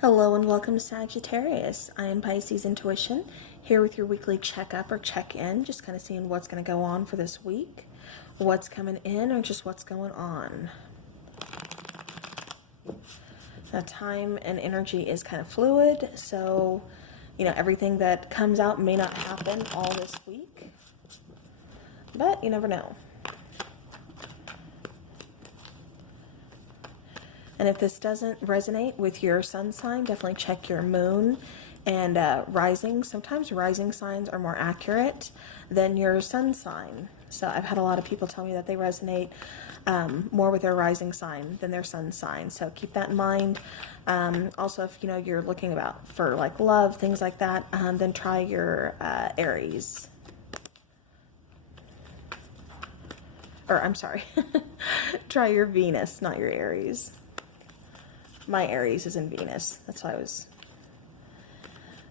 Hello and welcome to Sagittarius. I am Pisces Intuition, here with your weekly checkup or check-in, just kind of seeing what's going to go on for this week, what's coming in, or just what's going on. Now, time and energy is kind of fluid, so, everything that comes out may not happen all this week, but you never know. And if this doesn't resonate with your sun sign, definitely check your moon and rising. Sometimes rising signs are more accurate than your sun sign. So I've had a lot of people tell me that they resonate more with their rising sign than their sun sign. So keep that in mind. Also, if you're looking for like love, things like that, then try your Aries. Or I'm sorry, try your Venus, not your Aries. My Aries is in Venus. That's why I was...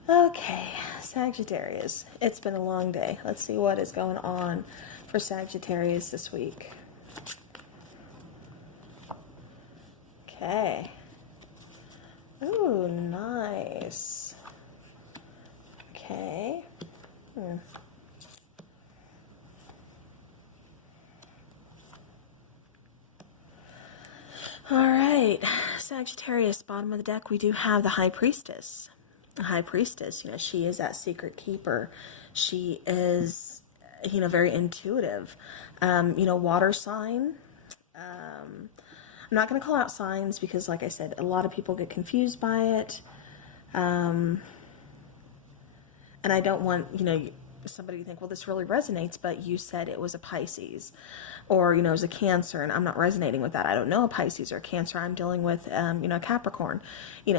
Okay, Sagittarius. It's been a long day. Let's see what is going on for Sagittarius this week. Okay. Ooh, nice. Okay. All right, Sagittarius, bottom of the deck, we do have the High Priestess. The High Priestess, she is that secret keeper. She is, very intuitive. Water sign. I'm not going to call out signs because, like I said, a lot of people get confused by it. And I don't want, somebody to think, well, this really resonates, but you said it was a Pisces or, it was a Cancer, and I'm not resonating with that. I don't know a Pisces or a Cancer. I'm dealing with, a Capricorn,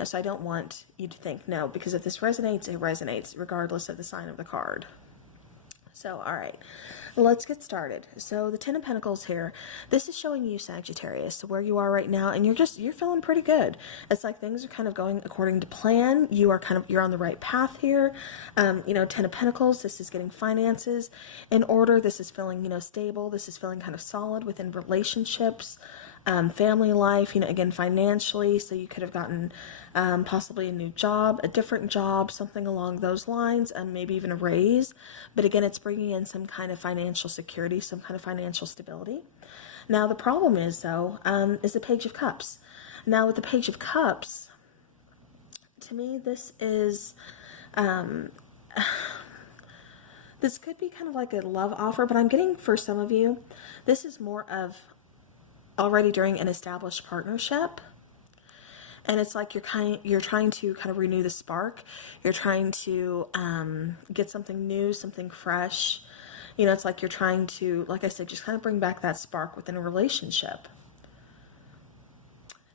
so I don't want you to think, no, because if this resonates, it resonates regardless of the sign of the card. So, all right, let's get started. So the Ten of Pentacles here, this is showing you, Sagittarius, where you are right now, and you're feeling pretty good. It's like things are kind of going according to plan. You're on the right path here. Ten of Pentacles, this is getting finances in order. This is feeling, stable. This is feeling kind of solid within relationships, family life, again, financially. So you could have gotten possibly a new job, a different job, something along those lines, maybe even a raise. But again, it's bringing in some kind of financial security, some kind of financial stability. Now, the problem is, though, is the Page of Cups. Now, with the Page of Cups, to me, this is... this could be kind of like a love offer, but I'm getting, for some of you, this is more of already during an established partnership. And it's like you're trying to kind of renew the spark. You're trying to get something new, something fresh. It's like you're trying to, like I said, just kind of bring back that spark within a relationship.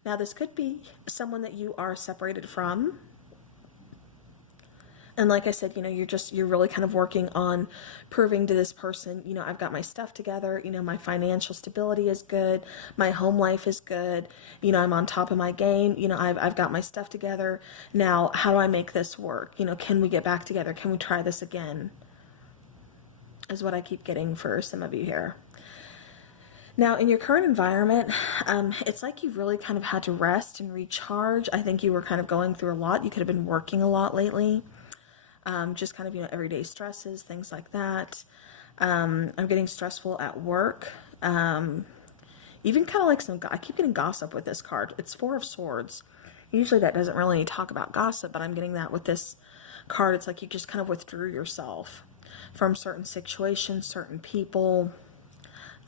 Now, this could be someone that you are separated from. And like I said, you're really kind of working on proving to this person, I've got my stuff together, my financial stability is good, my home life is good, I'm on top of my game, I've got my stuff together. Now, how do I make this work? Can we get back together? Can we try this again? Is what I keep getting for some of you here. Now, in your current environment, it's like you really kind of had to rest and recharge. I think you were kind of going through a lot. You could have been working a lot lately. Just kind of, everyday stresses, things like that. I'm getting stressful at work. Even kind of like I keep getting gossip with this card. It's Four of Swords. Usually that doesn't really talk about gossip, but I'm getting that with this card. It's like you just kind of withdrew yourself from certain situations, certain people.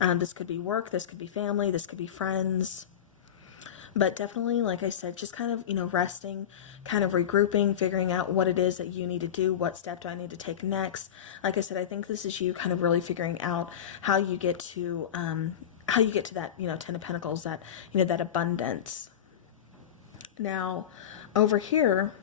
This could be work, this could be family, this could be friends. But definitely, like I said, just kind of, resting, kind of regrouping, figuring out what it is that you need to do, what step do I need to take next. Like I said, I think this is you kind of really figuring out how you get to that, Ten of Pentacles, that, that abundance. Now, over here,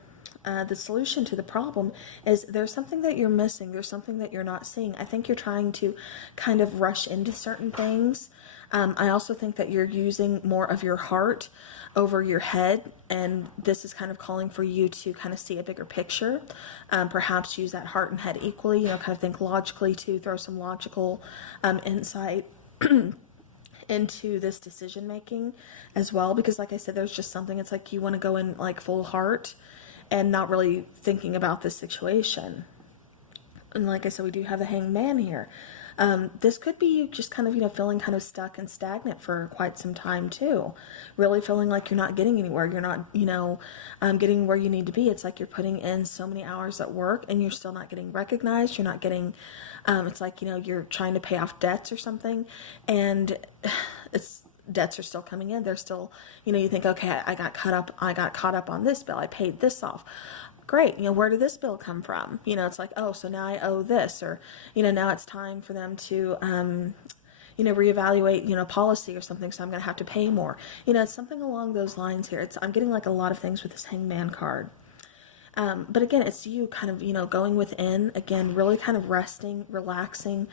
the solution to the problem is there's something that you're missing. There's something that you're not seeing. I think you're trying to kind of rush into certain things. I also think that you're using more of your heart over your head, and this is kind of calling for you to kind of see a bigger picture. Perhaps use that heart and head equally, kind of think logically too, throw some logical insight into this decision making as well, because like I said, there's just something, it's like you want to go in like full heart and not really thinking about this situation. And like I said, we do have the Hanged Man here. This could be you just kind of, you know, feeling kind of stuck and stagnant for quite some time too. Really feeling like you're not getting anywhere. You're not, you know, getting where you need to be. It's like you're putting in so many hours at work and you're still not getting recognized. You're not getting, it's like, you know, you're trying to pay off debts or something, and it's, debts are still coming in. They're still, you know, you think, okay, I got caught up on this bill. I paid this off. Great, you know, where did this bill come from? You know, it's like, oh, so now I owe this, or, you know, now it's time for them to, you know, reevaluate, you know, policy or something, so I'm going to have to pay more. You know, it's something along those lines here. I'm getting like a lot of things with this Hanged Man card. But again, it's you kind of, you know, going within, again, really kind of resting, relaxing,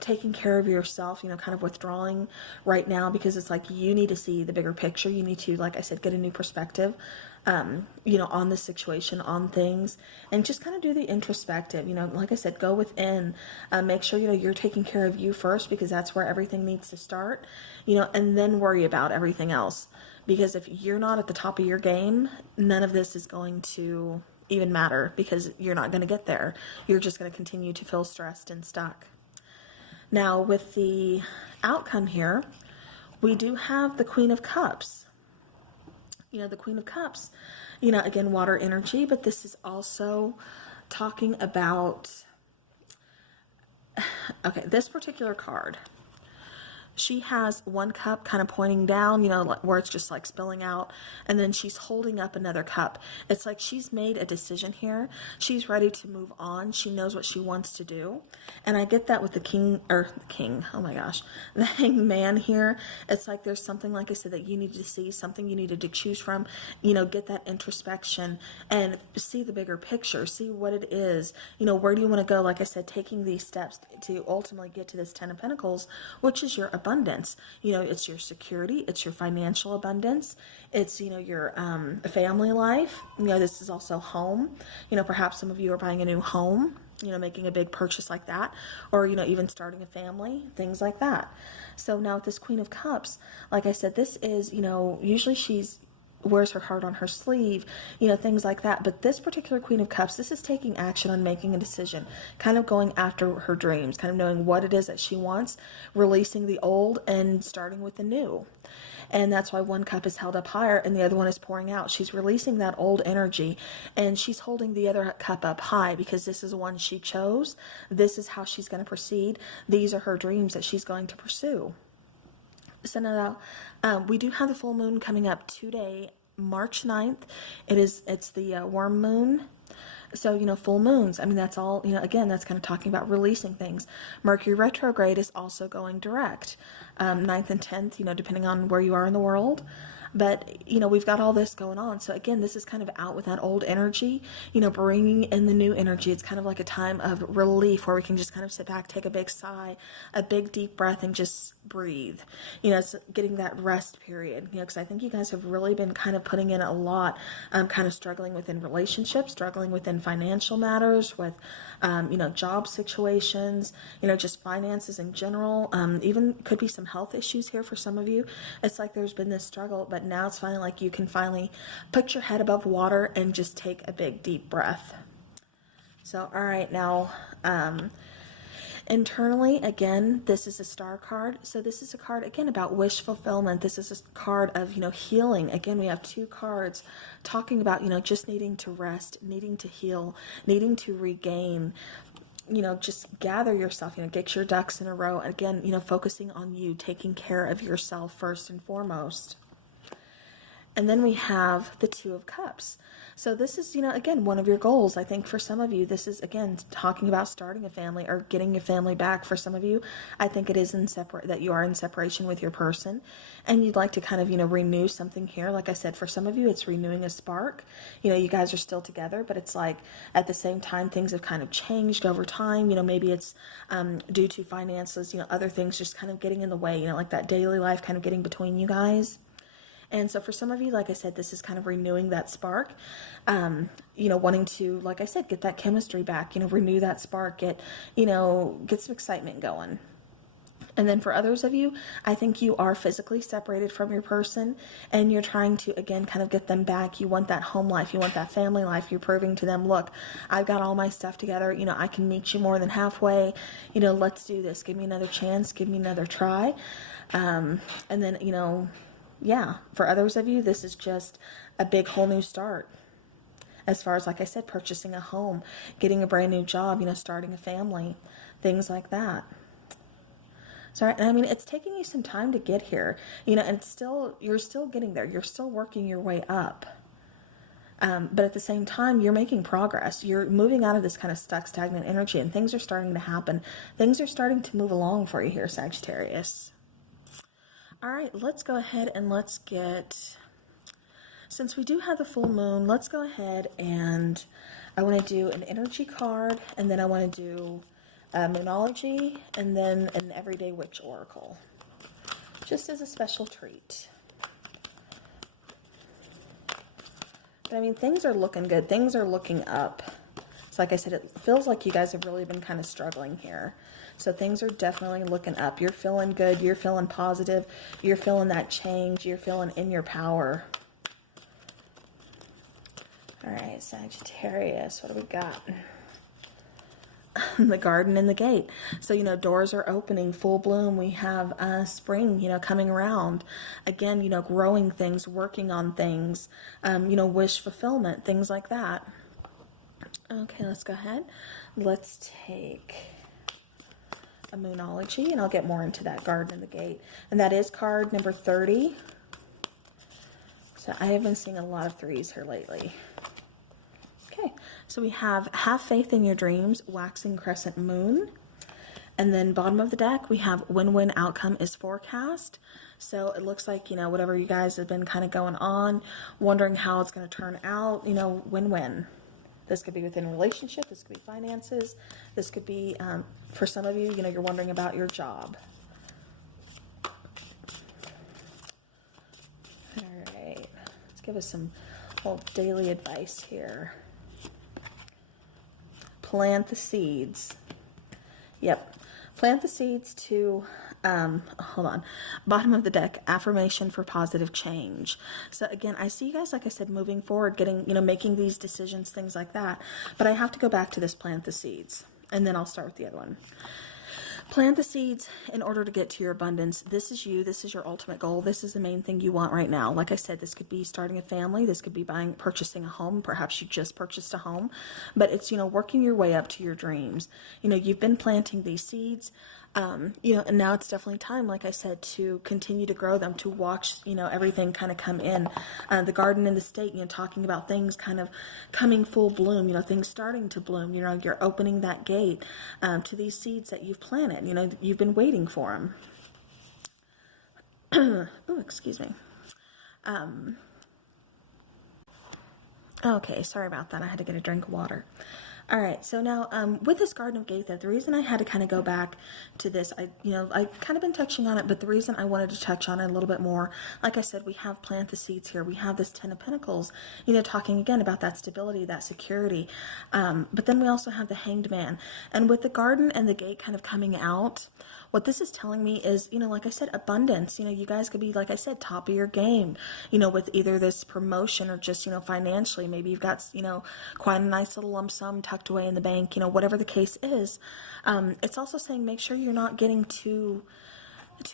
taking care of yourself, you know, kind of withdrawing right now, because it's like you need to see the bigger picture. You need to, like I said, get a new perspective, you know, on the situation, on things, and just kind of do the introspective, you know, like I said, go within, make sure, you know, you're taking care of you first, because that's where everything needs to start, you know, and then worry about everything else. Because if you're not at the top of your game, none of this is going to even matter, because you're not going to get there. You're just going to continue to feel stressed and stuck. Now, with the outcome here, we do have the Queen of Cups. You know, the Queen of Cups, you know, again, water energy, but this is also talking about, okay, this particular card. She has one cup kind of pointing down, you know, where it's just like spilling out, and then she's holding up another cup. It's like she's made a decision here. She's ready to move on. She knows what she wants to do. And I get that with the king, oh my gosh, the Hanged Man here. It's like there's something, like I said, that you needed to see, something you needed to choose from, you know, get that introspection and see the bigger picture, see what it is, you know, where do you want to go? Like I said, taking these steps to ultimately get to this Ten of Pentacles, which is your abundance. You know, it's your security, it's your financial abundance, it's, you know, your family life. You know, this is also home. You know, perhaps some of you are buying a new home, you know, making a big purchase like that, or, you know, even starting a family, things like that. So now with this Queen of Cups, like I said, this is, you know, usually she's wears her heart on her sleeve, you know, things like that. But this particular Queen of Cups, this is taking action on making a decision, kind of going after her dreams, kind of knowing what it is that she wants, releasing the old and starting with the new. And that's why one cup is held up higher and the other one is pouring out. She's releasing that old energy and she's holding the other cup up high, because this is one she chose. This is how she's going to proceed. These are her dreams that she's going to pursue. So now, we do have the full moon coming up today, March 9th. It's the worm moon. So, you know, full moons, I mean, that's all, you know, again, that's kind of talking about releasing things. Mercury retrograde is also going direct, 9th and 10th, you know, depending on where you are in the world. But, you know, we've got all this going on. So again, this is kind of out with that old energy, you know, bringing in the new energy. It's kind of like a time of relief where we can just kind of sit back, take a big sigh, a big deep breath, and just breathe. You know, it's getting that rest period, you know, because I think you guys have really been kind of putting in a lot, kind of struggling within relationships, struggling within financial matters, with, you know, job situations, you know, just finances in general. Even could be some health issues here for some of you. It's like there's been this struggle, but now it's finally like you can finally put your head above water and just take a big deep breath. So, all right, now, internally, again, this is a star card. So this is a card, again, about wish fulfillment. This is a card of, you know, healing. Again, we have two cards talking about, you know, just needing to rest, needing to heal, needing to regain, you know, just gather yourself, you know, get your ducks in a row. Again, you know, focusing on you, taking care of yourself first and foremost. And then we have the Two of Cups. So this is, you know, again, one of your goals. I think for some of you, this is, again, talking about starting a family or getting your family back. For some of you, I think it is that you are in separation with your person and you'd like to kind of, you know, renew something here. Like I said, for some of you, it's renewing a spark. You know, you guys are still together, but it's like at the same time, things have kind of changed over time. You know, maybe it's due to finances, you know, other things just kind of getting in the way, you know, like that daily life kind of getting between you guys. And so for some of you, like I said, this is kind of renewing that spark, you know, wanting to, like I said, get that chemistry back, you know, renew that spark, get some excitement going. And then for others of you, I think you are physically separated from your person and you're trying to, again, kind of get them back. You want that home life. You want that family life. You're proving to them, look, I've got all my stuff together. You know, I can meet you more than halfway. You know, let's do this. Give me another chance. Give me another try. And then, you know, yeah, for others of you, this is just a big whole new start. As far as, like I said, purchasing a home, getting a brand new job, you know, starting a family, things like that. Sorry, and I mean, it's taking you some time to get here, you know, and it's still, you're still getting there. You're still working your way up. But at the same time, you're making progress. You're moving out of this kind of stuck, stagnant energy, and things are starting to happen. Things are starting to move along for you here, Sagittarius. All right, let's go ahead and let's get, since we do have the full moon, let's go ahead and I want to do an energy card, and then I want to do Moonology, and then an everyday witch oracle, just as a special treat. But I mean, things are looking good. Things are looking up. So like I said, it feels like you guys have really been kind of struggling here. So things are definitely looking up. You're feeling good. You're feeling positive. You're feeling that change. You're feeling in your power. All right, Sagittarius, what do we got? The garden and the gate. So, you know, doors are opening, full bloom. We have spring, you know, coming around. Again, you know, growing things, working on things, you know, wish fulfillment, things like that. Okay, let's go ahead. Let's take a Moonology, and I'll get more into that garden and the gate. And that is card number 30. So I have been seeing a lot of threes here lately. Okay, so we have faith in your dreams, waxing crescent moon. And then bottom of the deck, we have win-win outcome is forecast. So it looks like, you know, whatever you guys have been kind of going on, wondering how it's going to turn out, you know, win-win. This could be within a relationship. This could be finances. This could be, for some of you, you know, you're wondering about your job. All right, let's give us some little daily advice here. Plant the seeds. Yep. Plant the seeds to, hold on, bottom of the deck, affirmation for positive change. So again, I see you guys, like I said, moving forward, getting, you know, making these decisions, things like that. But I have to go back to this plant the seeds, and then I'll start with the other one. Plant the seeds in order to get to your abundance. This is you. This is your ultimate goal. This is the main thing you want right now. Like I said, this could be starting a family. This could be purchasing a home. Perhaps you just purchased a home. But it's, you know, working your way up to your dreams. You know, you've been planting these seeds. You know, and now it's definitely time, like I said, to continue to grow them, to watch, you know, everything kind of come in. The garden and the state, you know, talking about things kind of coming full bloom, you know, things starting to bloom. You know, you're opening that gate to these seeds that you've planted. You know, you've been waiting for them. Oh, excuse me. Okay, sorry about that. I had to get a drink of water. All right, so now with this Garden of Gaetha, the reason I had to kind of go back to this, I kind of been touching on it, but the reason I wanted to touch on it a little bit more, like I said, we have plant the seeds here. We have this Ten of Pentacles, you know, talking again about that stability, that security. But then we also have the Hanged Man. And with the Garden and the Gate kind of coming out, what this is telling me is, you know, like I said, abundance. You know, you guys could be, like I said, top of your game, you know, with either this promotion or just, you know, financially. Maybe you've got, you know, quite a nice little lump sum tucked away in the bank, you know, whatever the case is. It's also saying make sure you're not getting too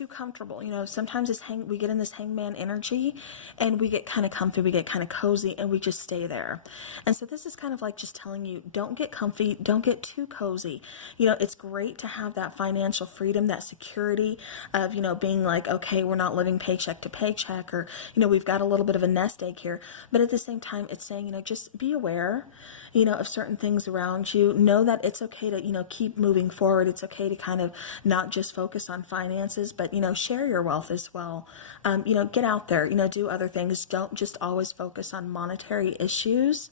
comfortable. You know, sometimes we get in this hangman energy and we get kind of comfy, we get kind of cozy, and we just stay there. And so this is kind of like just telling you, don't get comfy, don't get too cozy. You know, it's great to have that financial freedom, that security of, you know, being like, okay, we're not living paycheck to paycheck, or, you know, we've got a little bit of a nest egg here. But at the same time, it's saying, you know, just be aware, you know, of certain things around you. Know that it's okay to, you know, keep moving forward. It's okay to kind of not just focus on finances, but, you know, share your wealth as well. You know, get out there, you know, do other things. Don't just always focus on monetary issues.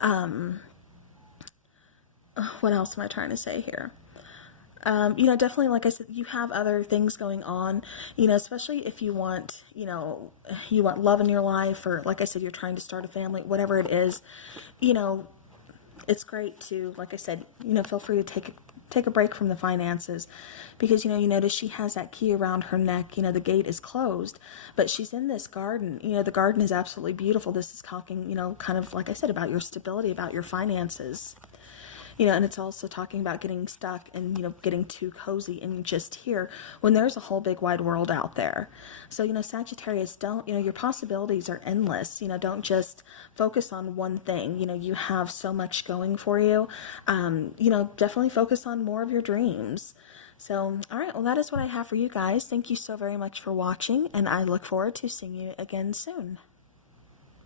What else am I trying to say here? You know, definitely, like I said, you have other things going on, you know, especially if you want, you know, you want love in your life, or like I said, you're trying to start a family, whatever it is, you know, it's great to, like I said, you know, feel free to take take a break from the finances, because, you notice she has that key around her neck. The gate is closed, but she's in this garden. The garden is absolutely beautiful. This is talking, kind of like I said, about your stability, about your finances. And it's also talking about getting stuck and, getting too cozy and just here when there's a whole big wide world out there. So, Sagittarius, don't, your possibilities are endless. Don't just focus on one thing. You have so much going for you. Definitely focus on more of your dreams. So, all right, well, that is what I have for you guys. Thank you so very much for watching, and I look forward to seeing you again soon.